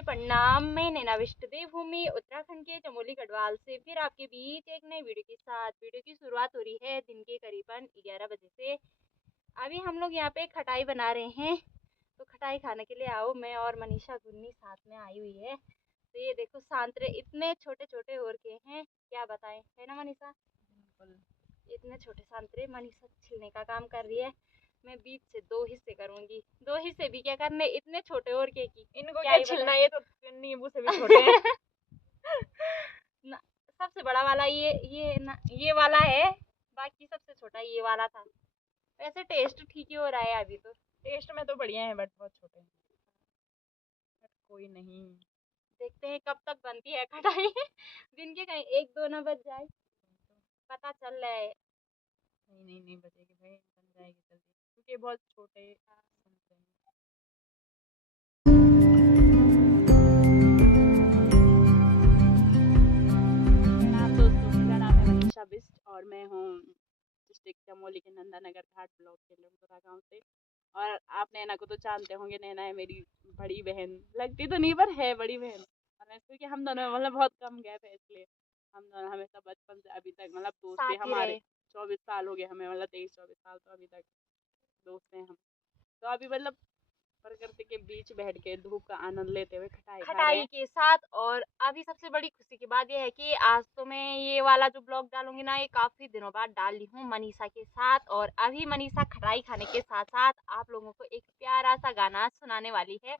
नमस्ते प्रणाम। मैं नैना विष्ट देवभूमि उत्तराखंड के चमोली गढ़वाल से फिर आपके बीच एक नई वीडियो के साथ। वीडियो की शुरुआत हो रही है दिन के करीबन 11 बजे से। अभी हम लोग यहाँ पे खटाई बना रहे हैं, तो खटाई खाने के लिए आओ। मैं और मनीषा गुन्नी साथ में आई हुई है। तो ये देखो सांतरे इतने छोटे छोटे और के हैं, क्या बताएं, है ना मनीषा? इतने छोटे संतरे मनीषा छिलने का काम कर रही है। मैं बीच से 2 हिस्से करूंगी। 2 हिस्से भी क्या करने, इतने छोटे और के की इनको क्या छिलना, ये तो नींबू से भी छोटे हैं। सबसे बड़ा वाला ये वाला है, बाकी सबसे छोटा ये वाला था। वैसे टेस्ट ठीक ही हो रहा है अभी तो। टेस्ट में तो बढ़िया है बट बहुत छोटे हैं। बट कोई नहीं, देखते हैं कब तक बनती है खटाई। दिन के कहीं 1-2 ना बज जाए, पता चल रहा है। नहीं बचेगी भाई, बन जाएगी जल्दी क्योंकि बहुत छोटे बनते हैं। दोस्तों, मेरा नाम है मनीषा बिष्ट और मैं हूँ डिस्ट्रिक्ट चमोली के नंदानगर घाट ब्लॉक के लमपुरा गांव से। और आप नैना को तो जानते होंगे, नैना है मेरी बड़ी बहन। लगती तो नहीं पर है बड़ी बहन। और क्योंकि हम दोनों मतलब बहुत कम गैप है, इसलिए हम दोनों हमेशा बचपन से अभी तक मतलब दोस्त है हमारे। 24 साल हो गए हमें, मतलब 23-24 साल तो अभी तक दोस्त हैं हम। तो अभी मतलब प्रकृति के बीच बैठ के धूप का आनंद लेते हुए खटाई के साथ। और अभी सबसे बड़ी खुशी की बात यह है कि आज तो मैं ये वाला जो ब्लॉग डालूंगी ना, ये काफी दिनों बाद डाल रही हूँ मनीषा के साथ। और अभी मनीषा खटाई खाने के साथ साथ आप लोगों को एक प्यारा सा गाना सुनाने वाली है।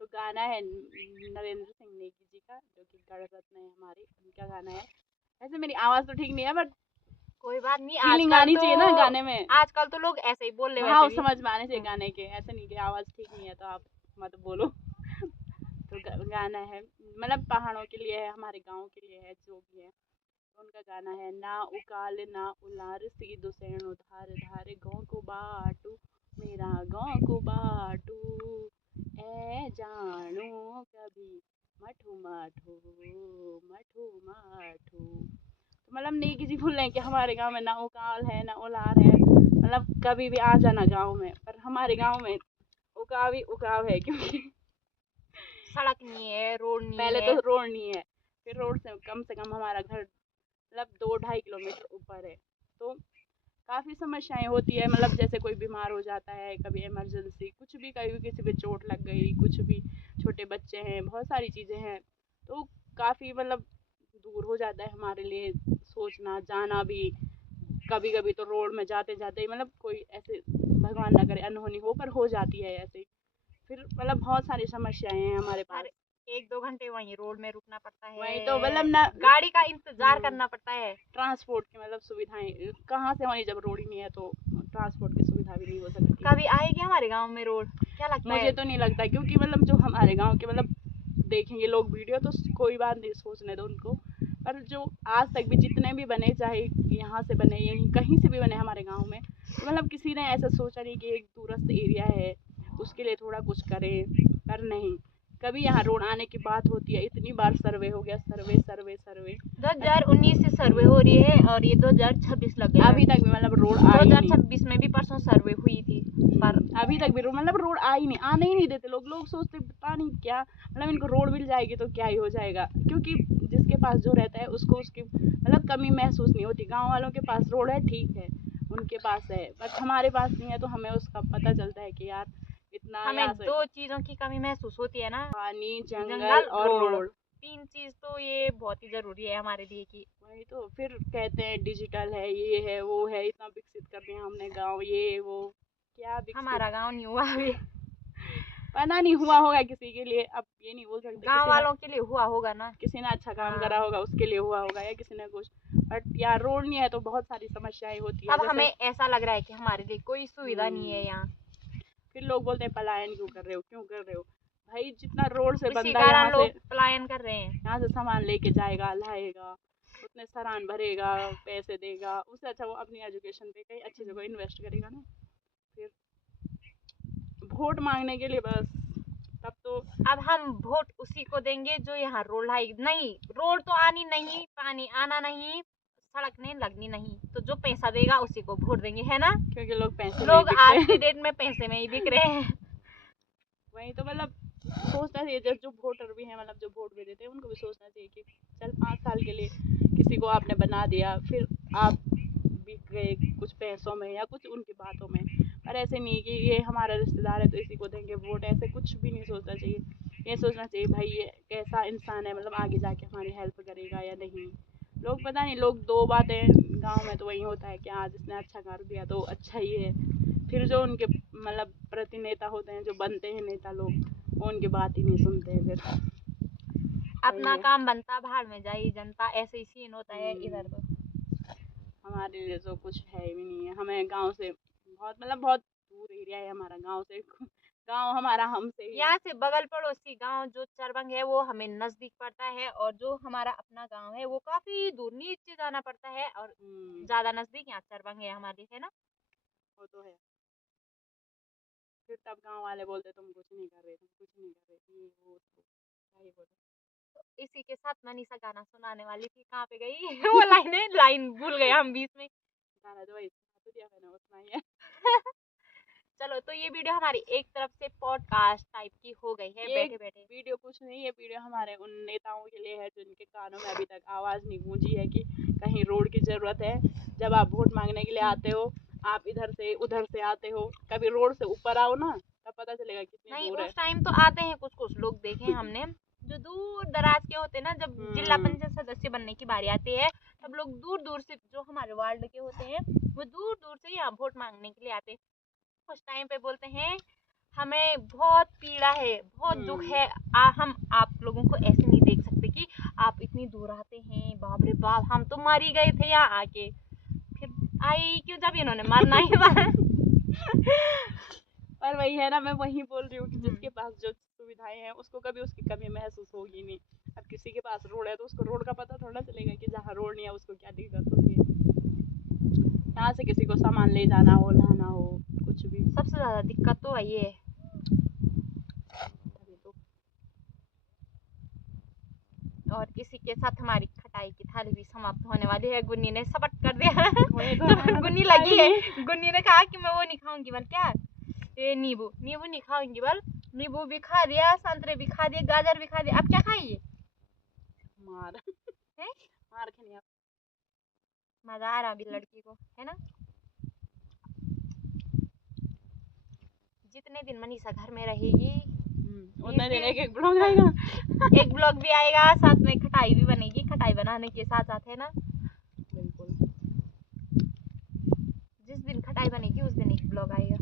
तो गाना है नरेंद्र सिंह नेगी जी का, जो कि गढ़ रत्न है हमारे, उनका गाना है। वैसे मेरी आवाज तो ठीक नहीं है बट कोई बात नहीं, फीलिंग आनी चाहिए ना गाने में। आजकल तो लोग ऐसे ही बोल रहे हैं, समझ में आने चाहिए गाने के। ऐसे नहीं कि आवाज ठीक नहीं है तो आप मत बोलो। तो गाना है मतलब पहाड़ों के लिए है, हमारे गाँव के लिए है, जो भी है। तो उनका गाना है, ना उकाल ना उलार सी दुसैन उधार धारे गाँव को बाटू, मेरा गाँव को बाटू ए जानू कभी मठू माठू मठू माठू। तो मतलब नेगी जी बोल रहे हैं कि हमारे गांव में ना उकाल है ना उलार है, मतलब कभी भी आ जाना गांव में। पर हमारे गांव में उकाव ही उकाव है, क्योंकि सड़क नहीं है, रोड नहीं पहले है। तो रोड नहीं है, फिर रोड से कम हमारा घर मतलब 2-2.5 किलोमीटर ऊपर है। तो काफ़ी समस्याएं होती है, मतलब जैसे कोई बीमार हो जाता है, कभी इमरजेंसी, कुछ भी, कभी किसी पे चोट लग गई, कुछ भी, छोटे बच्चे हैं, बहुत सारी चीज़ें हैं। तो काफ़ी मतलब दूर हो जाता है हमारे लिए सोचना जाना भी। कभी कभी तो रोड में जाते जाते मतलब कोई ऐसे भगवान ना करे अनहोनी हो, पर हो जाती है ऐसे। फिर मतलब बहुत सारी समस्याएं हैं हमारे पास। 1-2 घंटे वहीं रोड में रुकना पड़ता है, वही तो मतलब ना गाड़ी का इंतजार करना पड़ता है। ट्रांसपोर्ट की मतलब सुविधाएं कहाँ से होनी, जब रोड ही नहीं है तो ट्रांसपोर्ट की सुविधा भी नहीं हो सकती। कभी आएगी हमारे गांव में रोड, क्या लगता है? मुझे तो नहीं लगता, क्योंकि मतलब जो हमारे गांव के मतलब देखेंगे लोग वीडियो तो कोई बात नहीं, सोचने दो उनको। पर जो आज तक भी जितने भी बने, चाहे यहाँ से बने यहीं कहीं से भी बने हमारे गांव में, तो मतलब किसी ने ऐसा सोचा नहीं कि एक दूरस्थ एरिया है उसके लिए थोड़ा कुछ करें। पर नहीं, कभी यहाँ रोड आने की बात होती है, इतनी बार सर्वे हो गया, सर्वे 2019 से सर्वे हो रही है और ये 2026 लग गया, अभी तक भी मतलब रोड आई नहीं। 2026 में भी परसों सर्वे हुई थी, पर अभी तक भी मतलब रोड आई नहीं, आने ही नहीं देते लोग। लोग सोचते पता नहीं क्या, मतलब इनको रोड मिल जाएगी तो क्या ही हो जाएगा, क्योंकि जिसके पास जो रहता है उसको उसकी मतलब कमी महसूस नहीं होती। गाँव वालों के पास रोड है, ठीक है, उनके पास है, बट हमारे पास नहीं है, तो हमें उसका पता चलता है कि यार इतना हमें 2 चीजों की कमी महसूस होती है ना, पानी, जंगल और रोड। 3 चीज तो ये बहुत ही जरूरी है हमारे लिए की। वही तो, फिर कहते हैं डिजिटल है, ये है, वो है, इतना विकसित कर दिया हमने गाँव, ये वो, क्या विकसित? हमारा गाँव नहीं हुआ अभी। पता नहीं हुआ होगा किसी के लिए, अब ये नहीं बोल सकते। गाँव वालों के लिए हुआ होगा ना, किसी ने अच्छा काम करा होगा उसके लिए हुआ होगा, या किसी ने कुछ। बट यार रोड नहीं है तो बहुत सारी समस्याएं होती है। अब हमें ऐसा लग रहा है कि हमारे लिए कोई सुविधा नहीं है यहाँ। फिर लोग बोलते हैं पलायन क्यों कर रहे हो भाई, जितना रोड से इसी बंदा कारण लोग पलायन कर रहे हैं। यहाँ से सामान लेके जाएगा, लाएगा, उतने सरान भरेगा, पैसे देगा, उससे अच्छा वो अपनी एजुकेशन पे कहीं अच्छी जगह इन्वेस्ट करेगा ना। फिर वोट मांगने के लिए बस, तब तो अब हम वोट उसी को देंगे जो यहाँ रोड लाएगी। नहीं, रोड तो आनी नहीं, पानी आना नहीं, सड़क नहीं लगनी नहीं, तो जो पैसा देगा उसी को वोट देंगे, है ना? क्योंकि लोग पैसे लोग आज के डेट में पैसे में ही बिक रहे हैं। वही तो मतलब सोचना चाहिए, जो वोटर भी हैं, मतलब जो वोट भी देते हैं, उनको भी सोचना चाहिए कि चल 5 साल के लिए किसी को आपने बना दिया, फिर आप बिक गए कुछ पैसों में या कुछ उनकी बातों में। पर ऐसे नहीं कि ये हमारा रिश्तेदार है तो इसी को देंगे वोट, ऐसे कुछ भी नहीं सोचना चाहिए। ये सोचना चाहिए भाई ये कैसा इंसान है, मतलब आगे जाके हमारी हेल्प करेगा या नहीं। लोग पता नहीं, लोग 2 बातें गाँव में तो वही होता है कि आज इसने अच्छा कर दिया तो अच्छा ही है, फिर जो उनके मतलब प्रतिनेता होते हैं, जो बनते हैं नेता लोग, वो उनकी बात ही नहीं सुनते हैं फिर। अपना काम बनता भाड़ में जाई जनता, ऐसे ही सीन होता है इधर तो। हमारे लिए तो कुछ है भी नहीं है। हमें गांव से बहुत मतलब बहुत दूर एरिया है हमारा गांव से। गांव हमारा हमसे ही। यहाँ से बगल पड़ोसी गांव जो चरबंग है वो हमें नजदीक पड़ता है, और जो हमारा अपना गांव है वो काफी दूर नीचे जाना पड़ता है, और ज्यादा नजदीक यहाँ चरबंग है हमारे, है ना। वो तो है। फिर तब गांव वाले बोलते तुम कुछ नहीं कर रहे, तुम कुछ नहीं कर रहे, ये वो तो क्या ही बोलो। इसी के साथ मनीषा गाना सुनाने वाली थी, कहाँ पे गई वो लाइन भूल गए हम बीच में। गाना तो वही तो दिया मैंने, उतना ही है। चलो, तो ये वीडियो हमारी एक तरफ से पॉडकास्ट टाइप की हो गई है। बैठे बैठे वीडियो कुछ नहीं, ये वीडियो हमारे उन नेताओं के लिए है जिनके कानों में अभी तक आवाज नहीं गूंजी है कि कहीं रोड की जरूरत है। जब आप वोट मांगने के लिए आते हो, आप इधर से उधर से आते हो, कभी रोड से ऊपर आओ ना, तब पता चलेगा कितनी नहीं, दूर है। उस टाइम तो आते हैं कुछ कुछ लोग देखे हमने, जो दूर दराज के होते हैं ना, जब जिला पंचायत सदस्य बनने की बारी आती है, तब लोग दूर दूर से, जो हमारे वार्ड के होते हैं, वो दूर दूर से यहाँ वोट मांगने के लिए आते हैं। उस टाइम पे बोलते हैं हमें बहुत पीड़ा है, बहुत दुख है, हम आप लोगों को ऐसे नहीं देख सकते कि आप इतनी दूर आते हैं, बाप रे बाप, हम तो मर ही गए थे यहाँ आके, फिर आई क्यों जब इन्होंने मरना ही था। पर वही है ना, मैं वही बोल रही हूँ कि जिसके पास जो सुविधाएं हैं उसको कभी उसकी कमी महसूस होगी नहीं। अब किसी के पास रोड है तो उसको रोड का पता थोड़ा चलेगा कि जहाँ रोड नहीं है उसको क्या दिक्कत होती है। यहाँ से किसी को सामान ले जाना हो, लाना हो, कुछ भी। सबसे ज्यादा दिक्कत तो वही है। और इसी के साथ हमारी खटाई की थाली भी समाप्त होने वाली है। गुन्नी ने सपट कर दिया। गुन्नी लगी है, गुन्नी ने कहा कि मैं वो नहीं खाऊंगी, बल क्या ये नींबू नींबू नहीं खाऊंगी, बल नींबू भी खा दिया, संतरे भी खा दिए, गाजर भी खा दिया, अब क्या खाइए। मार है, मार के नहीं अब। मजा आ रहा अभी लड़की को, है ना। जितने दिन मनीषा घर में रहेगी उतने दिन एक ब्लॉग आएगा। एक ब्लॉग भी आएगा, साथ में खटाई भी बनेगी, खटाई बनाने के साथ साथ, है ना। बिल्कुल, जिस दिन खटाई बनेगी उस दिन एक ब्लॉग आएगा।